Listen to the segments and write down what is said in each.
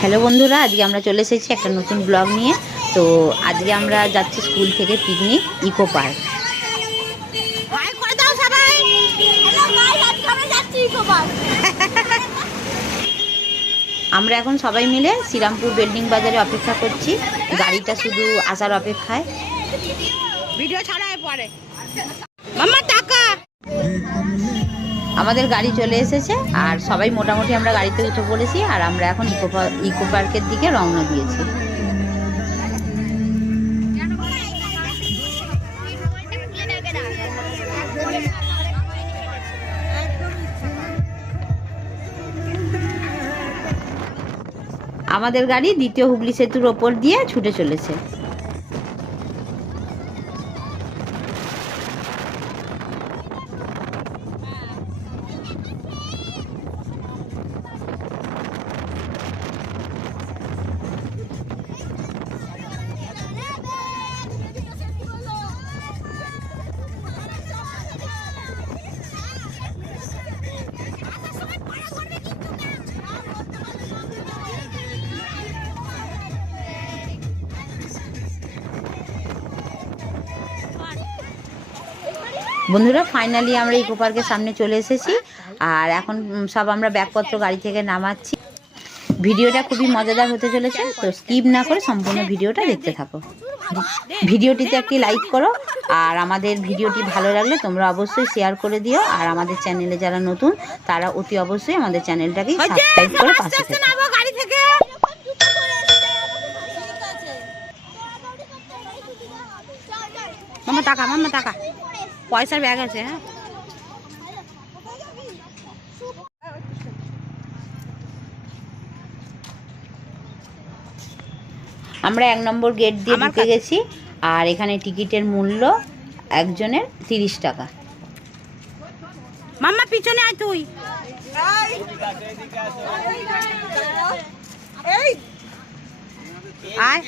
Hello বন্ধুরা, আজকে আমরা চলে এসেছি একটা নতুন ব্লগ নিয়ে। তো আজকে আমরা যাচ্ছি স্কুল থেকে পিকনিক ইকো পার্ক। আমরা এখন সবাই মিলে শ্রীরামপুর বিল্ডিং বাজারে অপেক্ষা করছি, গাড়িটা শুধু আসার অপেক্ষায়। ভিডিও ছাড়ায় পরে মাম্মা টাকা। আমাদের গাড়ি চলে এসেছে আর সবাই মোটামুটি আমরা গাড়িতে উঠে পড়েছি আর আমরা এখন ইকো পার্কের দিকে রওনা দিয়েছি। আমাদের গাড়ি দ্বিতীয় হুগলি সেতুর ওপর দিয়ে ছুটে চলেছে। বন্ধুরা, ফাইনালি আমরা ইকো পার্কের সামনে চলে এসেছি আর এখন সব আমরা ব্যাগপত্র গাড়ি থেকে নামাচ্ছি। ভিডিওটা খুবই মজাদার হতে চলেছে, তো স্কিপ না করে সম্পূর্ণ ভিডিওটা দেখতে থাকো। ভিডিওটিতে একটি লাইক করো আর আমাদের ভিডিওটি ভালো লাগলে তোমরা অবশ্যই শেয়ার করে দিও। আর আমাদের চ্যানেলে যারা নতুন তারা অতি অবশ্যই আমাদের চ্যানেলটাকে সাবস্ক্রাইব করে পাশে থেকো। মাম্মা টাকা, মাম্মা টাকা, পয়সার ব্যাগ আছে। হ্যাঁ, আমরা 1 নম্বর গেট দিয়ে ঢুকে গেছি আর এখানে টিকিটের মূল্য একজনের 30 টাকা। মাম্মা পিছনে আয় তুই। আয়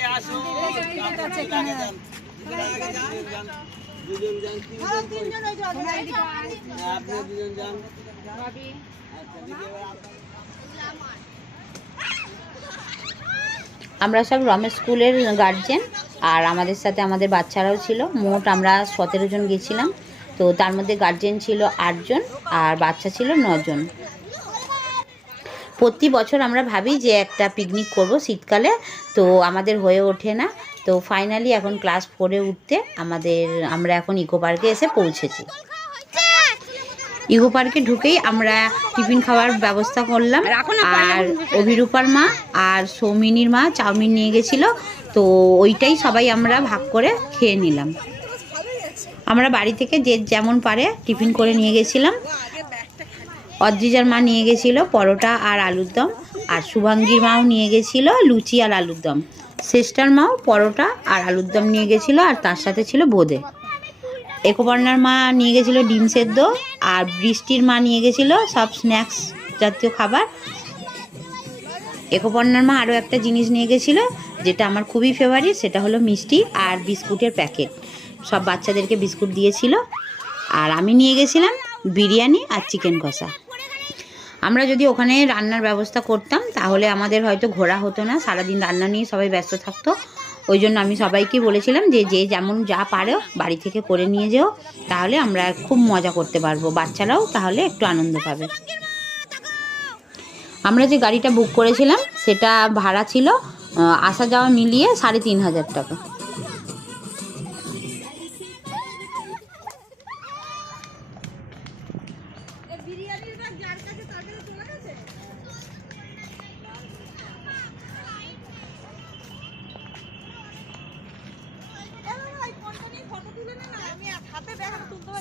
আমরা সব রমেশ স্কুলের গার্জেন আর আমাদের সাথে আমাদের বাচ্চারাও ছিল। মোট আমরা 17 জন গেছিলাম। তো তার মধ্যে গার্জেন ছিল 8 জন আর বাচ্চা ছিল 9 জন। প্রতি বছর আমরা ভাবি যে একটা পিকনিক করব শীতকালে, তো আমাদের হয়ে ওঠে না। তো ফাইনালি এখন ক্লাস 4-এ উঠতে আমরা এখন ইকো পার্কে এসে পৌঁছেছি। ইকো পার্কে ঢুকেই আমরা টিফিন খাওয়ার ব্যবস্থা করলাম আর অভিরূপার মা আর সৌমিনীর মা চাউমিন নিয়ে গেছিলো, তো ওইটাই সবাই আমরা ভাগ করে খেয়ে নিলাম। আমরা বাড়ি থেকে যে যেমন পারে টিফিন করে নিয়ে গেছিলাম। অদ্রিজার মা নিয়ে গেছিলো পরোটা আর আলুর দম আর শুভাঙ্গীর মাও নিয়ে গেছিলো লুচি আর আলুর দম। শ্রেষ্ঠার মাও পরোটা আর আলুর দম নিয়ে গেছিলো আর তার সাথে ছিল বোঁদে। একপর্ণার মা নিয়ে গেছিলো ডিম সেদ্ধ আর বৃষ্টির মা নিয়ে গেছিলো সব স্ন্যাক্স জাতীয় খাবার। একপর্ণার মা আরও একটা জিনিস নিয়ে গেছিলো যেটা আমার খুবই ফেভারিট, সেটা হলো মিষ্টি আর বিস্কুটের প্যাকেট। সব বাচ্চাদেরকে বিস্কুট দিয়েছিল। আর আমি নিয়ে গেছিলাম বিরিয়ানি আর চিকেন কষা। আমরা যদি ওখানে রান্নার ব্যবস্থা করতাম তাহলে আমাদের হয়তো ঘোরা হতো না, সারাদিন রান্না নিয়ে সবাই ব্যস্ত থাকতো। ওই জন্য আমি সবাইকে বলেছিলাম যে যে যেমন যা পারো বাড়ি থেকে করে নিয়ে যেও, তাহলে আমরা খুব মজা করতে পারবো, বাচ্চারাও তাহলে একটু আনন্দ পাবে। আমরা যে গাড়িটা বুক করেছিলাম সেটা ভাড়া ছিল আসা যাওয়া মিলিয়ে 3500 টাকা।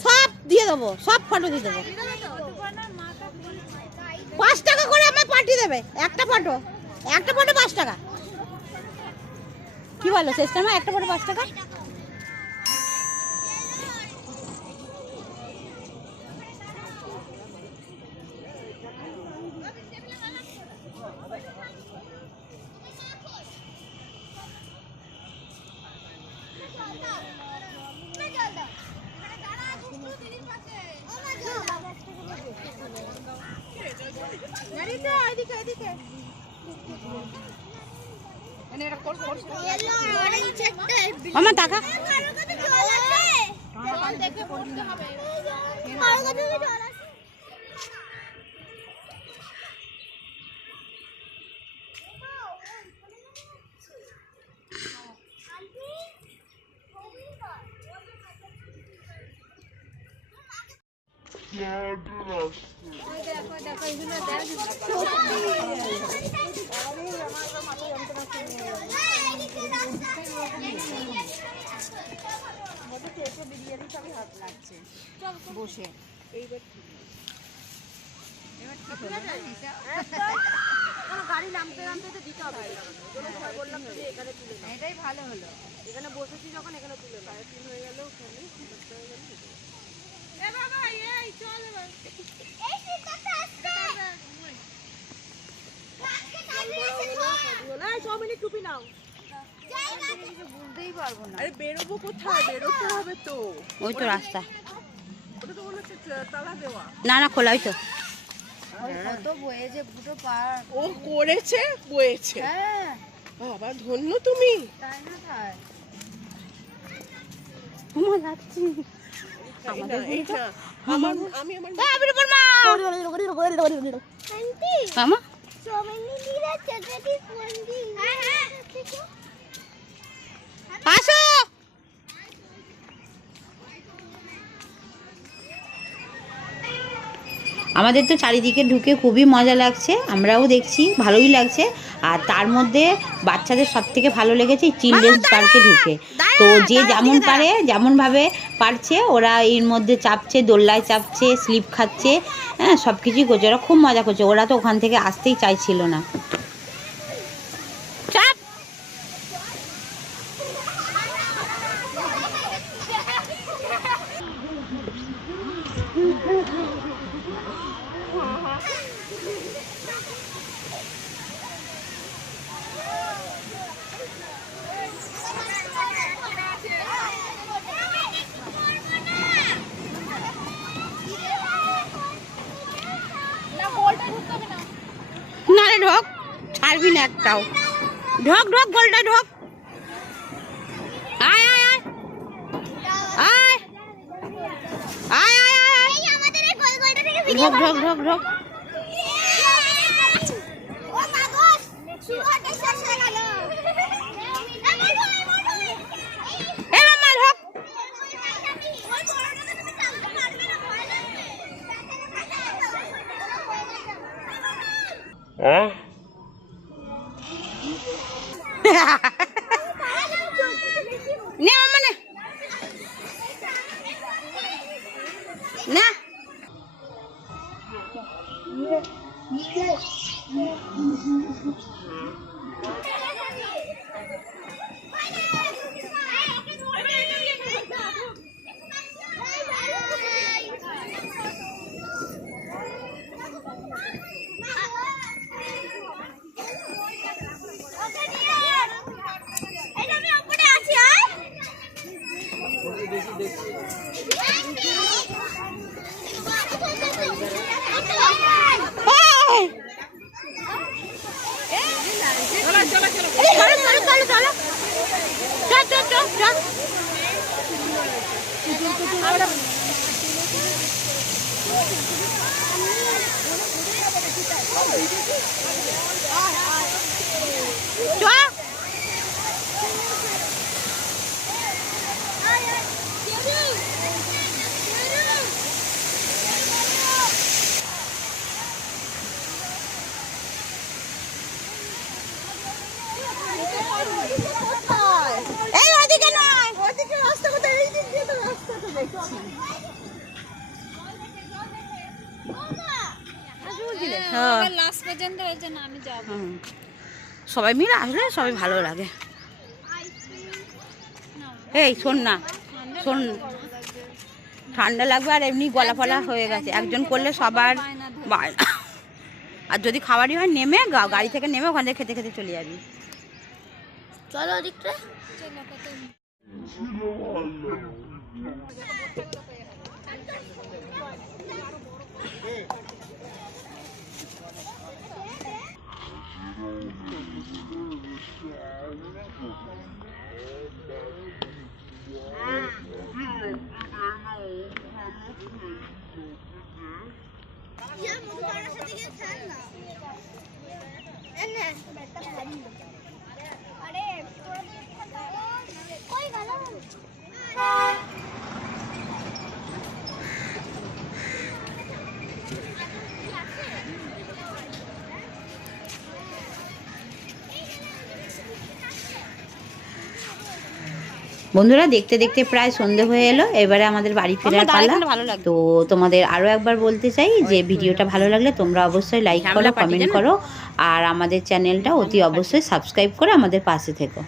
সব দিয়ে দেবো, সব ফটো দিয়ে দেবো। 5 টাকা করে আমার পাঠিয়ে দেবে একটা ফটো 5 টাকা। কি বলো সিস্টেম, একটা ফটো 5 টাকা। এদিকে মামা টাকা বসে গাড়ি নামতে নামতে তো দিতে হবে, বললাম এখানে তুলে এটাই ভালো হলো। এখানে বসেছি যখন এখানে তুলে না, তিন হয়ে গেল টুপি নাও। বুঝতেই পারবো না, আরে বেরোবো কোথায়, বেরোতে হবে তো, ওই তো রাস্তা, ওটা তো মনে হচ্ছে তালা দেওয়া, না না খোলা, ওই তো কত বয়েছে দুটো পার ও করেছে বয়েছে। হ্যাঁ বাবা ধন্য তুমি, তাই না তাই আমার লাগছে আমাদের এটা আমার আমি আমার আবির বর্মা আন্টি মামা সোমেনি দিরা চটটি কোন্ডি। হ্যাঁ হ্যাঁ আসো। আমাদের তো চারিদিকে ঢুকে খুবই মজা লাগছে, আমরাও দেখছি ভালোই লাগছে। আর তার মধ্যে বাচ্চাদের সব থেকে ভালো লেগেছে চিলড্রেন্স পার্কে ঢুকে। তো যে যেমন পারে যেমনভাবে পারছে ওরা এর মধ্যে চাপছে, দোলনায় চাপছে, স্লিপ খাচ্ছে, হ্যাঁ সব কিছুই করছে, ওরা খুব মজা করছে। ওরা তো ওখান থেকে আসতেই চাইছিল না। না রে ঢোক, ছাড়বি না একটাও, ঢোক ঢোক গোলটা ঢোক, আয় আয় আয় আয় আয় আয় আয় আমাদের এই গোল গোলটা থেকে ভিডিও ঢোক ঢোক ঢোক ঢোক। ও মা গো শুরুটা শেষ হয়ে গেল। এ মামা ঢোক। নে মামা নে না সবাই মিলে আসলে সবাই ভালো লাগে। এই শোন না শোন, ঠান্ডা লাগবে আর এমনি গলা ফলা হয়ে গেছে, একজন করলে সবার। আর যদি খাবারই হয় নেমে গাড়ি থেকে নেমে ওখান থেকে খেতে খেতে চলে যাবি। চলো ওদিকটা বন্ধুরা দেখতে দেখতে প্রায় সন্ধে হয়ে এলো, এবারে আমাদের বাড়ি ফেরার পালা। তো তোমাদের আরও একবার বলতে চাই যে ভিডিওটা ভালো লাগলে তোমরা অবশ্যই লাইক করো, কমেন্ট করো, আর আমাদের চ্যানেলটা অতি অবশ্যই সাবস্ক্রাইব করে আমাদের পাশে থেকো।